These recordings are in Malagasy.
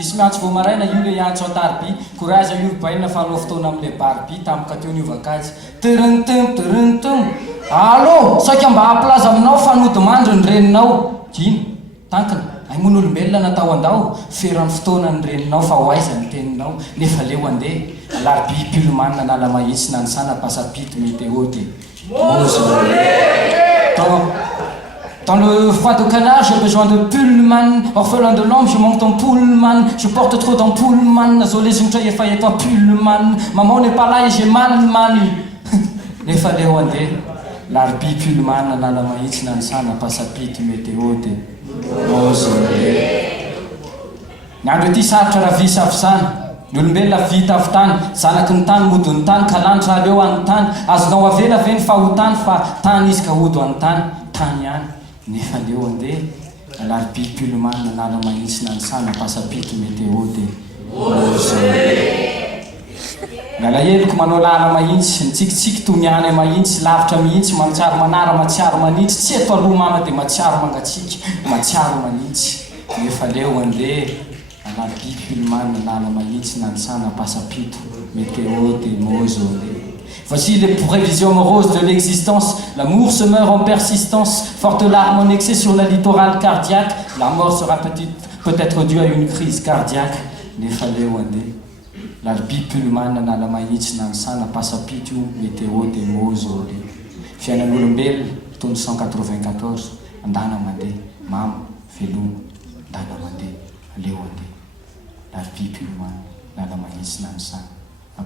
misy miantso vao maraina io le antso atarby courage io baina fa aloha fotoana am'le barby tamika teo niovakazy terintym allo saika mba haplaza aminao fanody mandro ny reninao ino tankina ay mon'olombelona natao andao ferany fotoana ny reninao fa hoaiza ny teninao nefa leo andeha alarby pilomanina nala mahitsy na ny sana passapite météo de Dans le foie de canard, j'ai besoin de Pullman. Orphelin de l'homme, je manque ton Pullman. Je porte trop ton Pullman. Zolé zuncha et faille toi Pullman. Maman n'est pas là et j'ai mal man. Les fallait wande. L'arbi Pullman, nana maït, nansana, passapit, météo de. Nando ti sartra la vie savsan. N'olombelona vita avy tany zanaky ny tany mody ny tany ka lanitra aleo any tany azonao avela ve ny fahotany fa tany izy ka odo any tany tany ihany nefa leo andeha alarby Pullman nala mahitsy na ny sana passapito météo de mialaheloko manao lala mahitsy nitsikitsiky toy niany mahitsy lavitra mihitsy matsiaro manara matsiaro manitsy tsy eto aloha mama de matsiaro mangatsiky matsiaro manitsy nefa leo andeha alarby Pullman nala mahitsy na ny sana passapito météo de mausolée. Voici les prévisions moroses de l'existence. L'amour se meurt en persistance. Forte larme en excès sur la littorale cardiaque. La mort sera peut-être due à une crise cardiaque. Nefale wande. L'arbi Pullman nala mahitsy na ny sana passapito météo de mausolée. Fiainan'olombelona taony 194 andana mandeha mama veloma andana mandeha leo andeha. L'arbi Pullman nala mahitsy na ny sana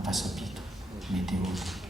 passapito météo